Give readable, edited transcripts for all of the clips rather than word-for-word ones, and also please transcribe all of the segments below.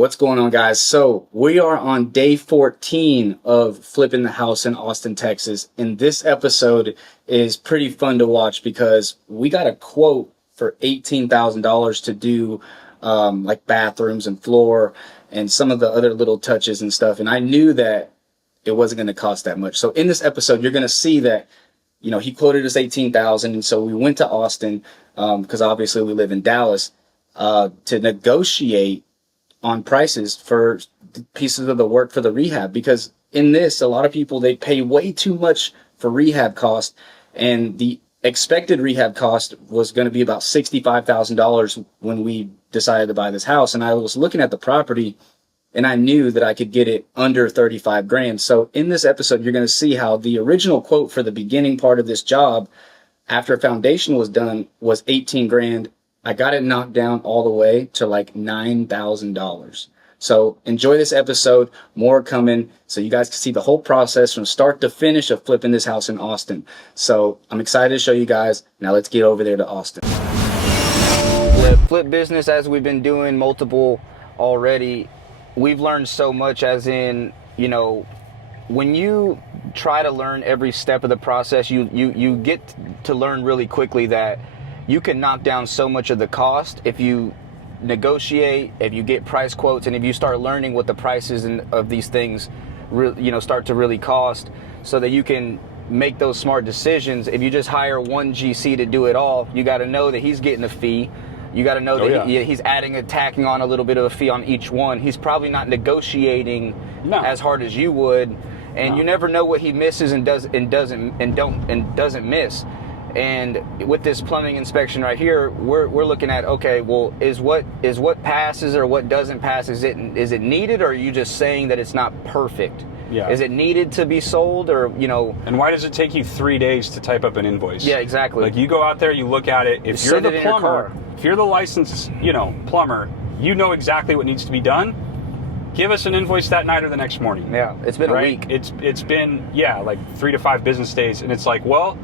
What's going on, guys? So we are on day 14 of flipping the house in Austin, Texas. And this episode is pretty fun to watch because we got a quote for $18,000 to do like bathrooms and floor and some of the other little touches and stuff. And I knew that it wasn't going to cost that much. So in this episode, you're going to see that, you know, he quoted us $18,000. And so we went to Austin because obviously we live in Dallas to negotiate on prices for pieces of the work for the rehab, because in this, a lot of people, they pay way too much for rehab cost, and the expected rehab cost was going to be about $65,000 when we decided to buy this house. And I was looking at the property and I knew that I could get it under 35 grand. So in this episode, you're going to see how the original quote for the beginning part of this job after foundation was done was 18 grand. I got it knocked down all the way to like $9,000. So enjoy this episode, more coming, so you guys can see the whole process from start to finish of flipping this house in Austin. So I'm excited to show you guys. Now let's get over there to Austin. The flip business, as we've been doing multiple already, we've learned so much, as in, you know, when you try to learn every step of the process, you get to learn really quickly that you can knock down so much of the cost if you negotiate, if you get price quotes, and if you start learning what the prices of these things start to really cost, so that you can make those smart decisions. If you just hire one GC to do it all, you got to know that he's getting a fee. You got to know that he's tacking on a little bit of a fee on each one. He's probably not negotiating as hard as you would, and you never know what he misses and doesn't miss. And with this plumbing inspection right here, we're looking at, okay, well, is what passes or what doesn't pass, is it needed, or are you just saying that it's not perfect? Yeah. Is it needed to be sold, or, you know? And why does it take you 3 days to type up an invoice? Yeah, exactly. Like, you go out there, you look at it. If you're the plumber, if you're the licensed, plumber, you know exactly what needs to be done. Give us an invoice that night or the next morning. Yeah, it's been a week. It's been like 3 to 5 business days, and it's like, well,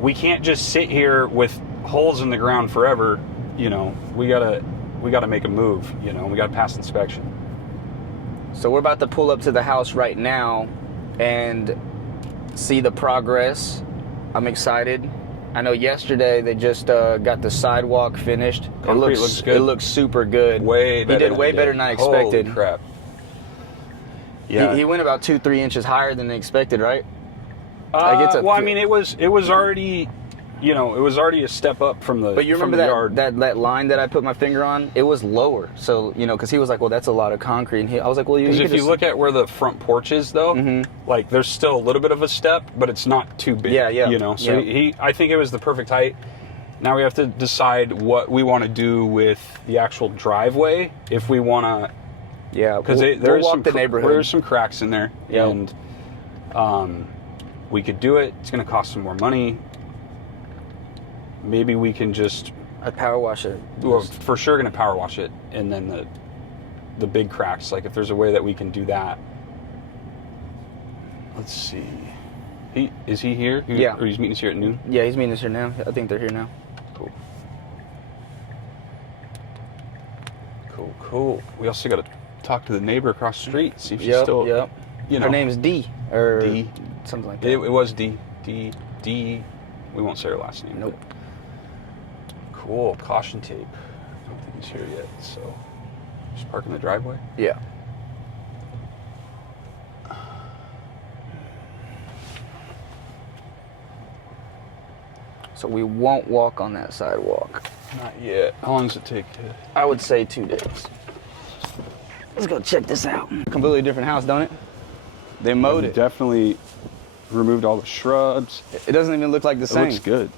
we can't just sit here with holes in the ground forever. We gotta make a move. We gotta pass inspection. So we're about to pull up to the house right now and see the progress. I'm excited. I know yesterday they just got the sidewalk finished. Concrete looks good. It looks super good. Way better. He did way better than I expected. Holy crap. Yeah. He went about 2-3 inches higher than they expected, right? It was already, it was already a step up from the. But you remember yard. that line that I put my finger on? It was lower. So, because he was like, well, that's a lot of concrete. And I was like, well, if you look at where the front porch is, though, like, there's still a little bit of a step, but it's not too big. Yeah. So I think it was the perfect height. Now we have to decide what we want to do with the actual driveway. If we want to. Yeah, because we'll walk the neighborhood. There's some cracks in there. Yep. And we could do it. It's going to cost some more money. Maybe we can just... I'd power wash it. We're for sure going to power wash it. And then the big cracks, like if there's a way that we can do that. Let's see. Is he here? Yeah. Or he's meeting us here at noon? Yeah, he's meeting us here now. I think they're here now. Cool. We also got to talk to the neighbor across the street, see if she's still... Yep. Her name's D. Or D. Something like that. It was D. D. We won't say her last name. Nope. Cool. Caution tape. I don't think he's here yet, so just park in the driveway? Yeah. So we won't walk on that sidewalk. Not yet. How long does it take? I would say 2 days. Let's go check this out. Completely different house, don't it? They mowed it. Definitely removed all the shrubs. It doesn't even look like the same. It looks good.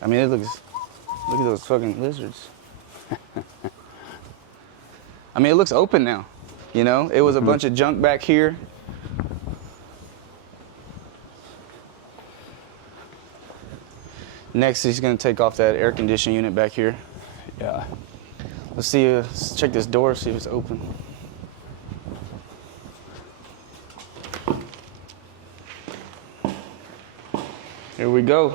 I mean, look at those fucking lizards. I mean, it looks open now. It was a bunch of junk back here. Next, he's gonna take off that air conditioning unit back here. Yeah. Let's check this door, see if it's open. Here we go.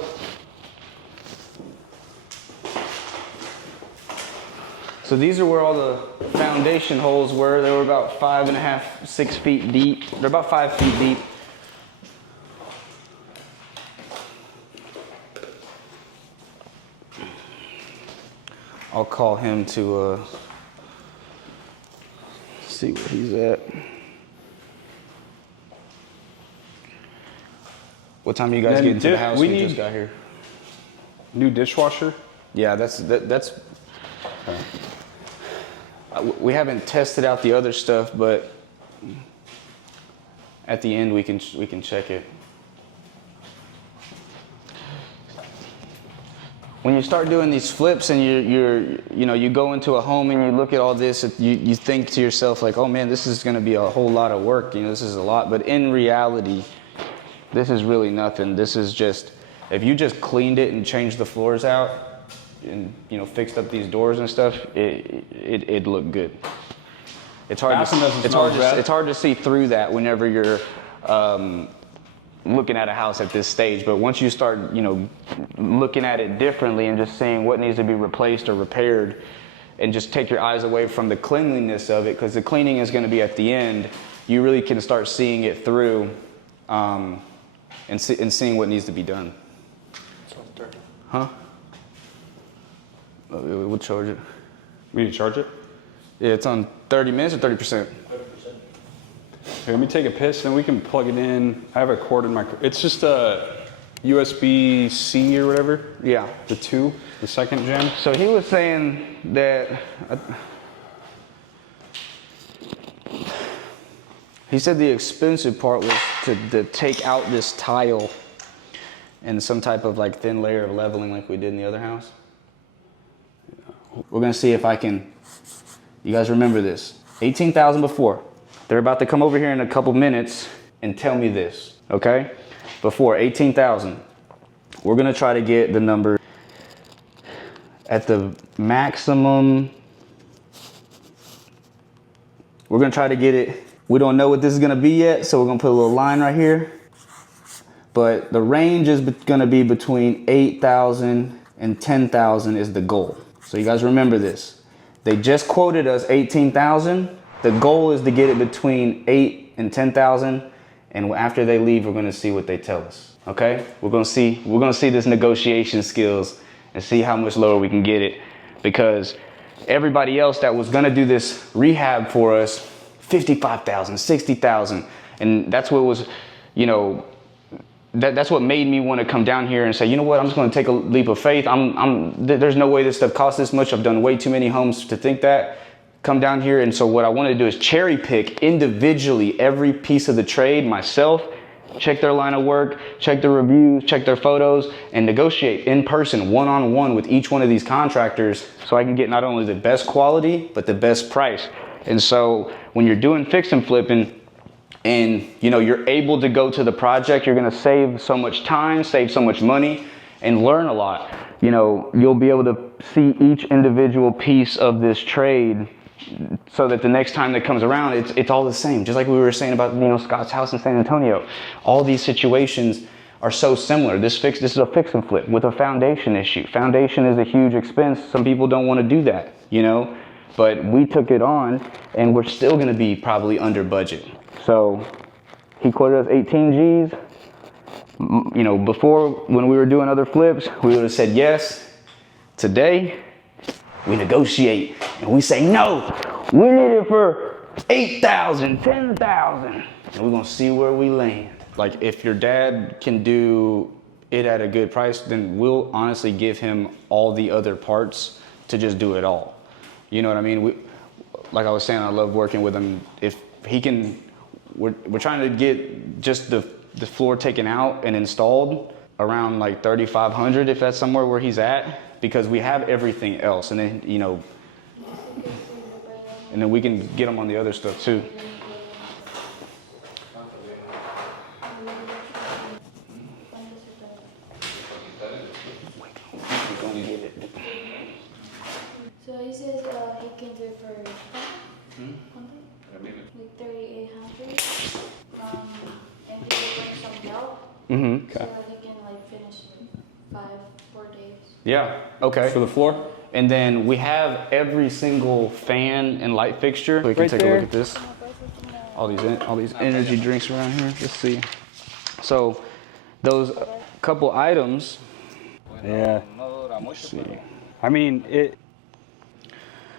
So these are where all the foundation holes were. They were about 5.5, 6 feet deep. They're about 5 feet deep. I'll call him to see where he's at. What time are you guys Then, getting to the dude, house? we We need- just got here. New dishwasher. Yeah, we haven't tested out the other stuff, but at the end we can check it. When you start doing these flips and you go into a home and you look at all this, you think to yourself like, oh man, this is going to be a whole lot of work. This is a lot. But in reality, this is really nothing. This is just, if you just cleaned it and changed the floors out and fixed up these doors and stuff, it'd look good. It's hard to see through that whenever you're looking at a house at this stage. But once you start looking at it differently and just seeing what needs to be replaced or repaired, and just take your eyes away from the cleanliness of it, because the cleaning is going to be at the end, you really can start seeing it through and seeing what needs to be done. Huh? We'll charge it. We need to charge it? Yeah, it's on 30 minutes or 30%? Here, let me take a piss, then we can plug it in. I have a cord in my... It's just a USB-C or whatever. Yeah. The second gen. So he was saying that... he said the expensive part was to take out this tile and some type of like thin layer of leveling like we did in the other house. We're gonna see if I can... You guys remember this. 18,000 before. They're about to come over here in a couple minutes and tell me this, okay? Before, 18,000. We're gonna try to get the number at the maximum. We're gonna try to get it. We don't know what this is gonna be yet, so we're gonna put a little line right here. But the range is gonna be between 8,000 and 10,000 is the goal. So you guys remember this. They just quoted us 18,000. The goal is to get it between 8 and 10,000, and after they leave, we're gonna see what they tell us. Okay? We're gonna see this negotiation skills and see how much lower we can get it, because everybody else that was gonna do this rehab for us, 55,000, 60,000, and that's what was, that's what made me want to come down here and say, you know what, I'm just going to take a leap of faith. There's no way this stuff costs this much. I've done way too many homes to think that. Come down here, and so what I want to do is cherry pick individually every piece of the trade myself, check their line of work, check their reviews, check their photos, and negotiate in person, one-on-one with each one of these contractors, so I can get not only the best quality, but the best price. And so when you're doing fix and flipping, and you're able to go to the project, you're going to save so much time, save so much money, and learn a lot. You'll be able to see each individual piece of this trade, so that the next time that comes around, it's all the same. Just like we were saying about Scott's house in San Antonio. All these situations are so similar. This is a fix and flip with a foundation issue. Foundation is a huge expense. Some people don't want to do that, but we took it on, and we're still going to be probably under budget. So he quoted us 18 G's. Before, when we were doing other flips, we would have said yes. Today, we negotiate and we say no. We need it for 8,000, 10,000, and we're gonna see where we land. Like, if your dad can do it at a good price, then we'll honestly give him all the other parts to just do it all. You know what I mean? Like I was saying, I love working with him. If he can. We're trying to get just the floor taken out and installed around like 3,500, if that's somewhere where he's at, because we have everything else, and then and then we can get him on the other stuff too. So he says he can do it for like 3,800, and he will bring some help, Mm-hmm. so that he can like finish in 4 days. Yeah. Okay. For the floor? And then we have every single fan and light fixture. We can Right take a there. look at this. All these energy drinks around here. Let's see. So those couple items. Yeah. Let's see. I mean, it.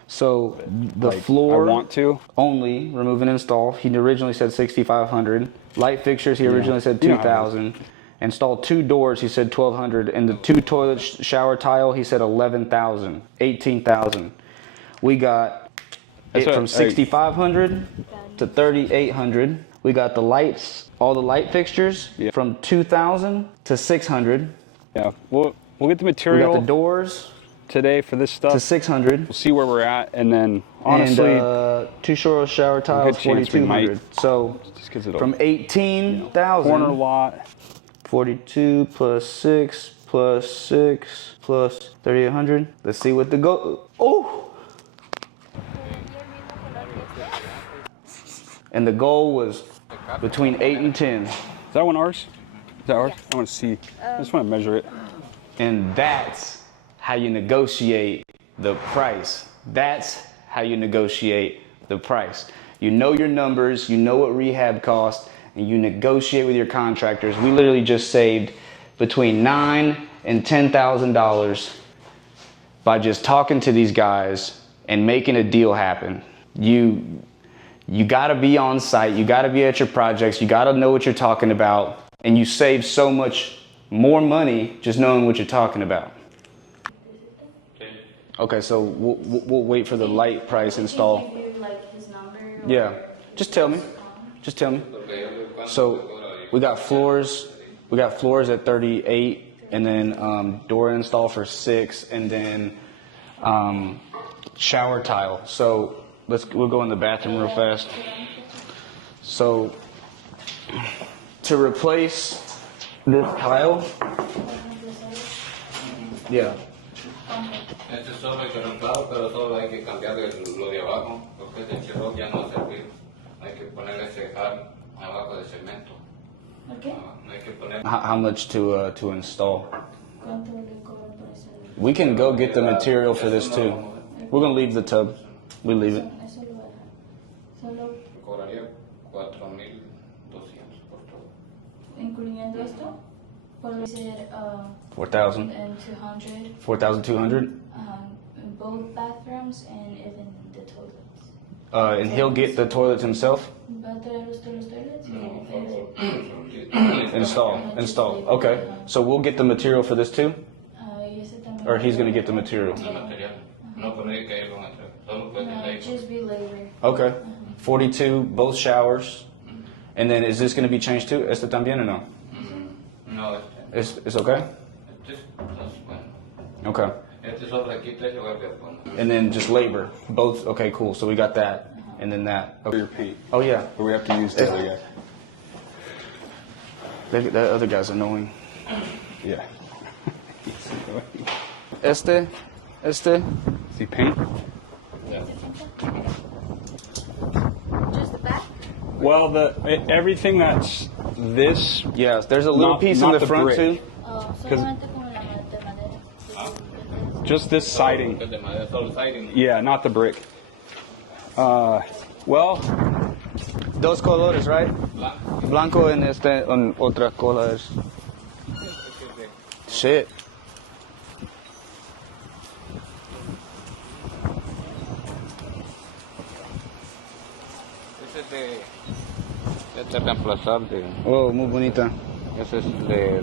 So the Like, floor I want to. only remove and install. He originally said 6,500. Light fixtures. He originally said You know how it 2,000. Install 2 doors. He said 1,200. And the 2 toilet shower tile. He said 11,000, 18,000. We got That's it what- from 6,500 to 3,800. We got the lights, all the light fixtures from 2,000 to 600. Yeah. We'll get the We material got the doors today for this stuff. to 600. We'll see where we're at, and then honestly, and 2 shower tiles, chance we might 4,200. So just 'cause it'll- from 18,000, corner lot. 42 plus 6 plus 6 plus 3,800. Let's see what the go. Oh! And the goal was between 8 and 10. Is that one ours? Is that ours? I want to see. I just want to measure it. And that's how you negotiate the price. That's how you negotiate the price. You know your numbers, you know what rehab costs, and you negotiate with your contractors. We literally just saved between $9,000 and $10,000 by just talking to these guys and making a deal happen. You gotta be on site, you gotta be at your projects, you gotta know what you're talking about, and you save so much more money just knowing what you're talking about. Okay, so we'll wait for the light price install. Give you like his number. Or Yeah, just tell me. Just tell me. So we got floors at 38, and then door install for 6, and then shower tile. So we'll go in the bathroom real fast. So to replace this tile, yeah. Este solo hay que reemplazarlo, pero solo hay que cambiar lo de abajo, porque ese chirro ya no sirve. Hay que poner ese jar abajo de cemento. Okay. No hay que poner. How much to install? ¿Cuánto le cobran por eso? We can go get the material for this too. We're gonna leave the tub. We leave it. Eso lo voy a dejar. Solo Cobraría 4,200 por todo. incluyendo esto, puede ser 4,000. and 200 4,200. in both bathrooms and even the toilets. And he'll get the toilets himself. ¿Va a traer usted los toilets? Install. Okay. So we'll get the material for this too, Y ese también. or he's gonna get the material. El material. No poner que irlo a hacer. Solo puede No, ir. just be labor. Okay. 42, both showers. And then is this gonna be changed too? Este también or no? No, It's okay. este es bueno. Okay. Este solo le quita y se vuelve a poner. And then just labor. Both. Okay, cool. So we got that, and then that. Okay. Repeat. Oh yeah. But we have to use the other guy. That other guy's annoying. Yeah. Este. See paint? Just the back? Well, everything that's this. Yes. There's a little Not- piece not in the the front brick. too. Solamente como la de madera. Just this siding. Porque de madera solo siding. Yeah, not the brick. Well, Dos colores, right? Blanco and en otra colores. Shit. Ese es de reemplazar, de, Oh, muy bonita. ese es de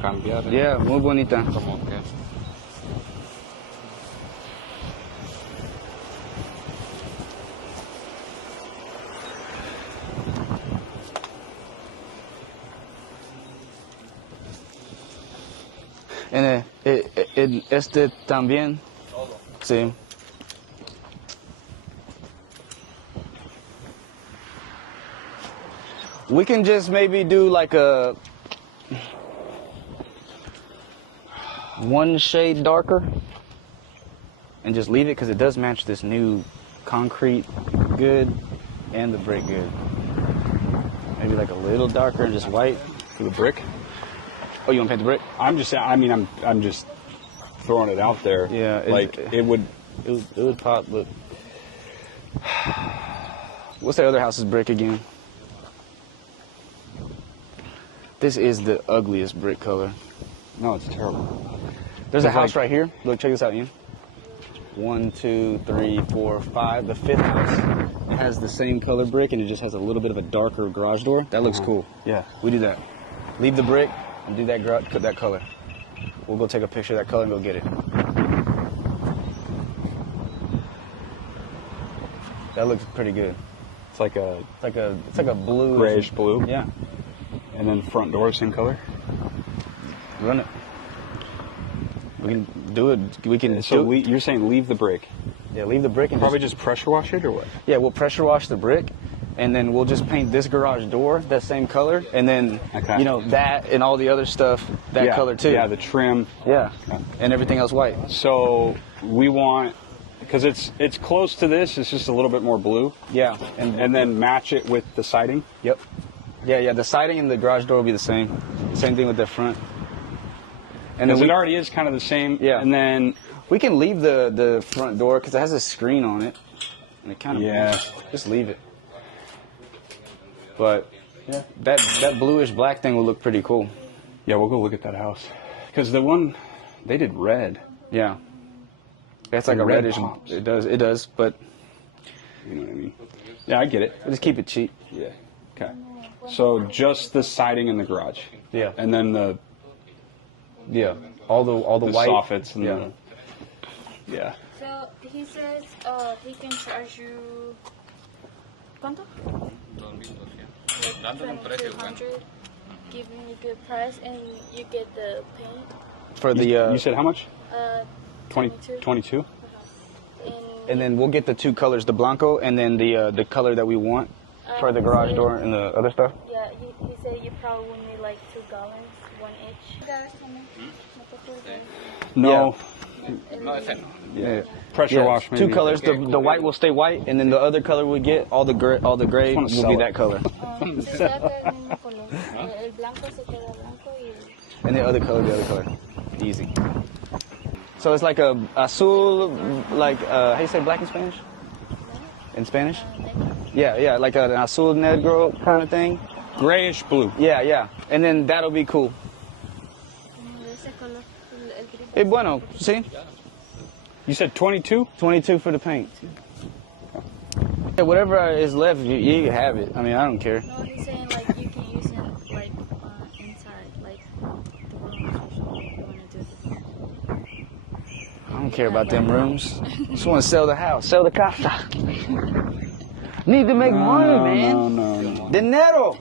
cambiar. Yeah, muy bonita. Como que. En este también. Sí. We can just maybe do like a one shade darker and just leave it because it does match this new concrete good and the brick good. Maybe like a little darker and just white. for the brick. Oh, you want to paint the brick? I'm just throwing it out there. Yeah, like it would It would pop. Look. What's the other house's brick again? This is the ugliest brick color. No, it's terrible. There's a It's house like- right here. Look, check this out, Ian. 1, 2, 3, 4, 5. The fifth house has the same color brick, and it just has a little bit of a darker garage door. That looks cool. Yeah, we do that. Leave the brick and do that that color. We'll go take a picture of that color and go get it. That looks pretty good. It's like a It's like a blue, grayish blue. Yeah, And then front door same color. run it. We can do it. We can. So do it. you're saying leave the brick? Yeah, leave the brick and Probably just pressure wash it or what? Yeah, we'll pressure wash the brick, and then we'll just paint this garage door that same color, and then Okay. you know that and all the other stuff that Yeah, color too. Yeah, the trim. Yeah, Okay. and everything else white. So we want, because it's close to this, it's just a little bit more blue, Yeah, and then match it with the siding. yep. Yeah. The siding and the garage door will be the same. Same thing with the front. And Because then it already is kind of the same. Yeah. And then we can leave the front door because it has a screen on it, and it kind of Yeah. Just leave it. But yeah, that bluish black thing will look pretty cool. yeah, we'll go look at that house. Because the one they did red. Yeah. It's like The a red reddish. pops. It does, but You know what I mean? Yeah, I get it. just keep it cheap. Yeah. Okay. So just the siding in the garage. Yeah. And then the Yeah. All the the white soffits and Yeah. yeah. So he says he can charge you ¿cuánto? 2,200. Dándole un precio bueno. 2,200, giving you good price, and you get the paint. for the You said how much? 22. 22? and then we'll get the two colors, the blanco and then the color that we want for the garage door and the other stuff. Yeah, he said you probably will need like 2 gallons, 1 each. Guys, No. No, ese no. Yeah. Pressure wash maybe. Two colors. The white will stay white, and then the other color we get, all the gray wanna will sell be it. that color, se saca el mismo color. El blanco se queda blanco y and the other color, the other color. Easy. So it's like a azul, like how you say black in Spanish? In Spanish? Yeah, like an azul negro kind of thing. Grayish blue. Yeah, and then that'll be cool. de ese color. El gris. Hey, bueno, see? You said 22? 22 for the paint. Yeah, whatever is left, you can have it. I mean, I don't care. No, he's saying like you can use it like inside, like the rooms or something. You want to do it. I don't care about them rooms. Just want to sell the house, sell the casa. Need to make money, man. No. Dinero.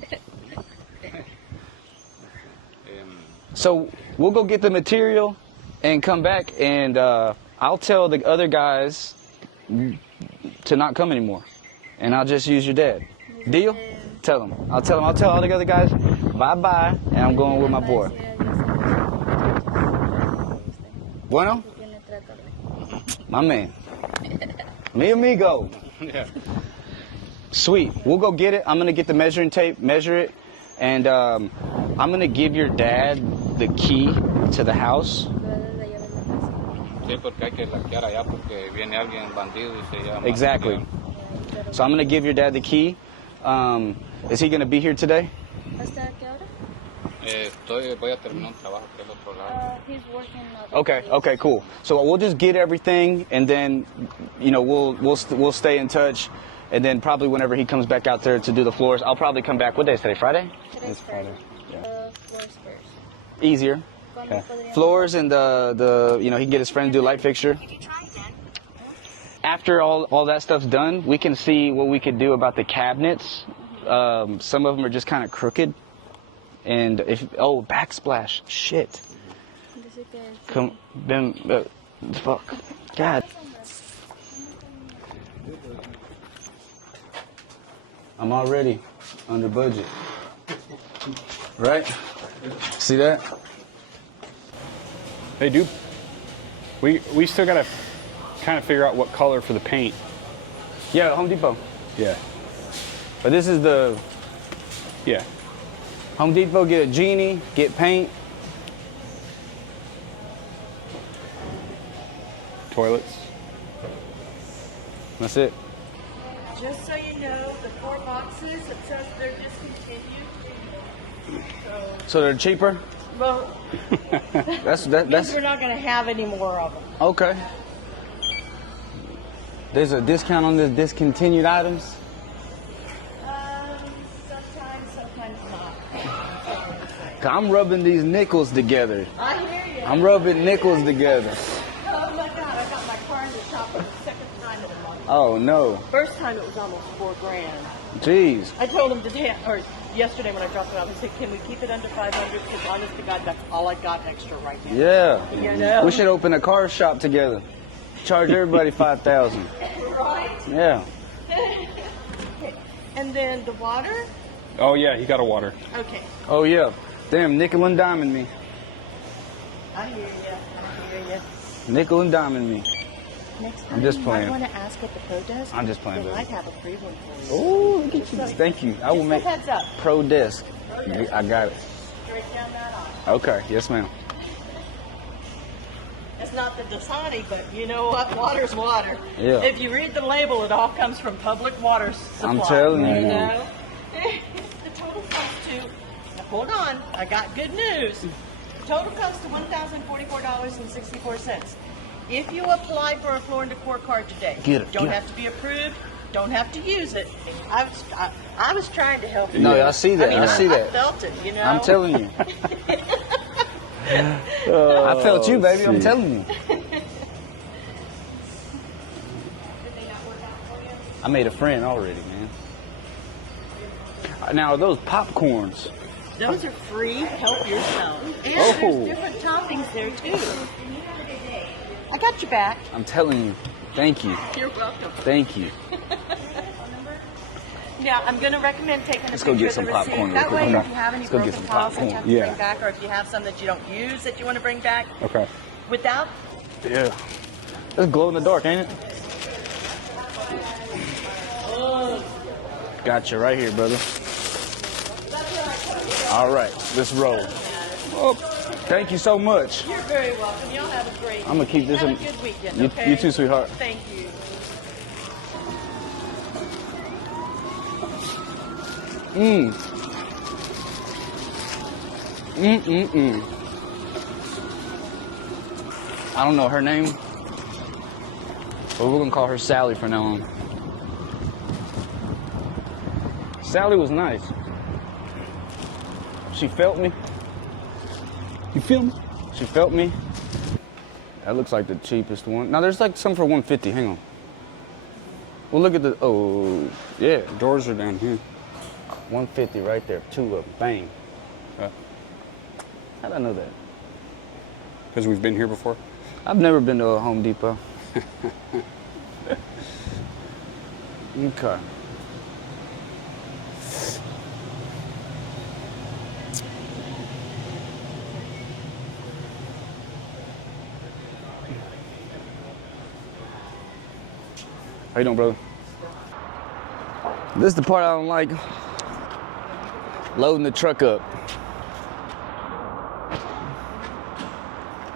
So we'll go get the material and come back, and I'll tell the other guys to not come anymore, and I'll just use your dad. Deal? Tell them. I'll tell all the other guys bye-bye, and I'm going with my boy. Bueno, my man. Mi amigo. Sweet. We'll go get it. I'm going to get the measuring tape, measure it, and I'm going to give your dad the key to the house. Sí, porque hay que laquear allá porque viene alguien bandido y se llama. Exactly. So I'm going to give your dad the key. Is he going to be here today? ¿Hasta qué hora? Voy a terminar un trabajo que es otro lado. He's working. Okay, cool. So we'll just get everything, and then, you know, we'll stay in touch, and then probably whenever he comes back out there to do the floors, I'll probably come back. What day is today? Friday? Today's Friday. Floors first. Easier. ¿Cuándo podríamos? Floors and the you know, he can get his friend to do light fixture. After all that stuff's done, we can see what we could do about the cabinets. Some of them are just kind of crooked, and backsplash, shit. Dice que Come, then, fuck, God. I'm already under budget, right? See that? Hey, dude. We still gotta kind of figure out what color for the paint. Yeah, Home Depot. Yeah. But this is the Yeah. Home Depot. Get a genie, get paint. toilets. That's it. Just so you know, the 4 boxes, it says they're discontinued. So they're cheaper? Well, That's we're not going to have any more of them. okay. There's a discount on the discontinued items? Sometimes not. 'Cause I'm rubbing these nickels together. I hear you. I'm rubbing nickels together. Oh my God, I got my car in the shop for the second time in a month. Oh no. First time it was almost $4,000. Jeez. I told him today, or yesterday when I dropped it off, I said, can we keep it under 500? Because honest to God, that's all I got extra right now. Yeah. You know? We should open a car shop together. Charge everybody $5,000. Right? Yeah. And then the water? Oh yeah, he got a water. Okay. Oh yeah. Damn, nickel and diamond me. I hear you. I hear you. Nickel and diamond me. Next time I'm just you playing. might want to ask at the pro desk. I'm just playing, They baby. might have a free one for you. Oh, look at you. Thank you. I will Just a make heads up. pro desk. I got it. Straight down that aisle. Okay. Yes, ma'am. It's not the Dasani, but you know what? Water's water. Yeah. If you read the label, it all comes from public water supply. I'm telling you. You know? The total comes to, now hold on, I got good news. The total comes to $1,044.64. If you apply for a Floor and Decor card today, Get it, don't get it. have to be approved, don't have to use it. I was trying to help you. No, I see that. I see I that. felt it, you know? I'm telling you. I felt you, baby. I'm telling you. I made a friend already, man. Now, are those popcorns? Those are free, help yourself. And Oh. there's different toppings there too. I got your back. I'm telling you. Thank you. You're welcome. Thank you. Now, I'm going to recommend taking a Let's picture go get of the some receipt. popcorn real That quick. way, Come if on. you have any Let's go get broken some files that you have popcorn. to Yeah. bring back, or if you have some that you don't use that you want to bring back, Okay. without, Yeah. It's glow in the dark, ain't it? Gotcha right here, brother. All right, let's roll. Oh, thank you so much. you're very welcome. Y'all have a great I'm gonna keep this have in. a good weekend, You, okay? you too, sweetheart. Thank you. I don't know her name, but we're gonna call her Sally from now on. Sally was nice. She felt me. You feel me? She felt me. That looks like the cheapest one. Now there's like some for $150. Hang on. Well, look at the. Oh, yeah. Doors are down here. $150 right there. Two of them. Bang. Uh, How'd I know that? Because we've been here before. I've never been to a Home Depot. Okay. How you doing, brother? This is the part I don't like. Loading the truck up.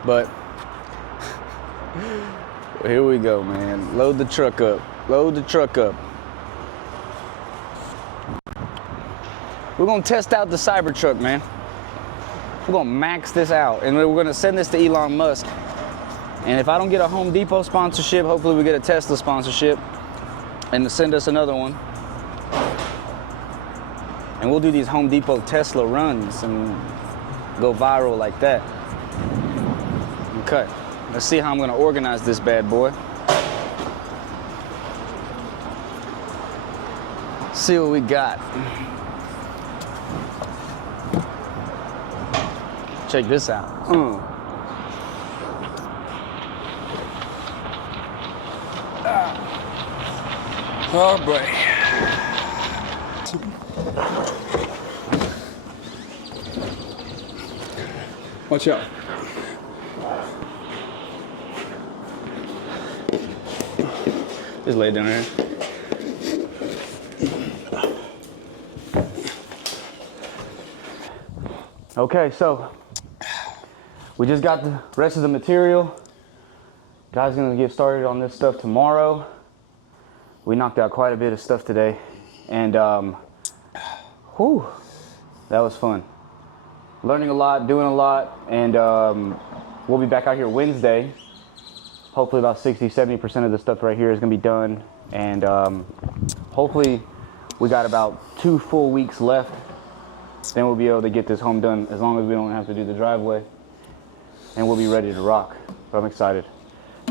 But here we go, man. Load the truck up. Load the truck up. We're gonna test out the Cybertruck, man. We're gonna max this out, and we're gonna send this to Elon Musk. And if I don't get a Home Depot sponsorship, hopefully we get a Tesla sponsorship, and to send us another one. And we'll do these Home Depot Tesla runs and go viral like that. Okay, let's see how I'm gonna organize this bad boy. See what we got. Check this out. Oh boy. Watch out. Just lay it down here. Okay, so we just got the rest of the material. Guys, gonna get started on this stuff tomorrow. We knocked out quite a bit of stuff today, and whew, that was fun. Learning a lot, doing a lot, and we'll be back out here Wednesday. Hopefully about 60-70% of the stuff right here is gonna be done, and hopefully we got about 2 full weeks left. Then we'll be able to get this home done, as long as we don't have to do the driveway, and we'll be ready to rock. But I'm excited.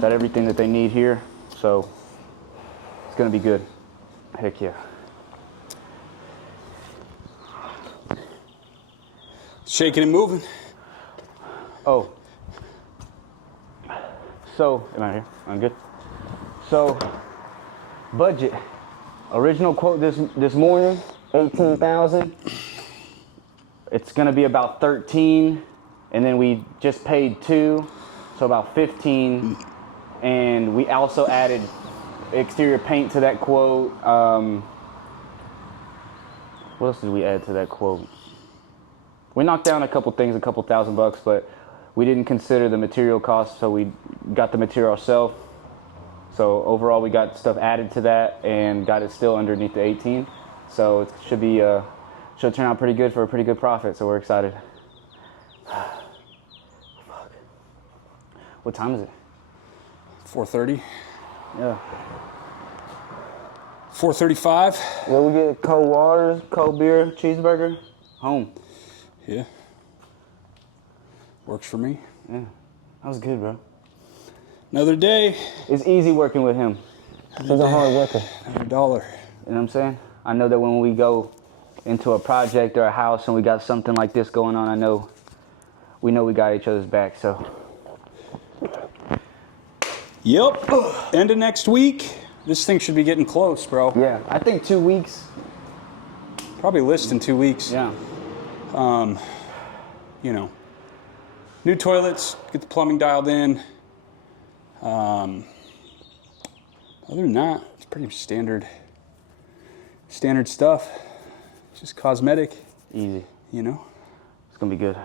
Got everything that they need here, so it's gonna be good. Heck yeah. Shaking and moving. Oh. So, am I here? I'm good. So, budget. Original quote this morning, 18,000. It's gonna be about 13, and then we just paid 2, so about 15. And we also added exterior paint to that quote. What else did we add to that quote? We knocked down a couple things, a couple $1,000, but we didn't consider the material cost, so we got the material ourselves. So overall, we got stuff added to that and got it still underneath the 18. So it should be should turn out pretty good for a pretty good profit. So we're excited. Fuck. What time is it? 4:30. Yeah. 4:35. Well, we get cold waters, cold beer, cheeseburger, home. Yeah. Works for me. Yeah, that was good, bro. Another day. It's easy working with him. He's a hard worker. Another dollar. You know what I'm saying? I know that when we go into a project or a house and we got something like this going on, we know we got each other's back, so. Yep. End of next week. This thing should be getting close, bro. Yeah, I think 2 weeks. Probably list in 2 weeks. Yeah. You know, new toilets, get the plumbing dialed in. Other than that, it's pretty standard stuff. Just cosmetic, Easy. you know. It's gonna be good.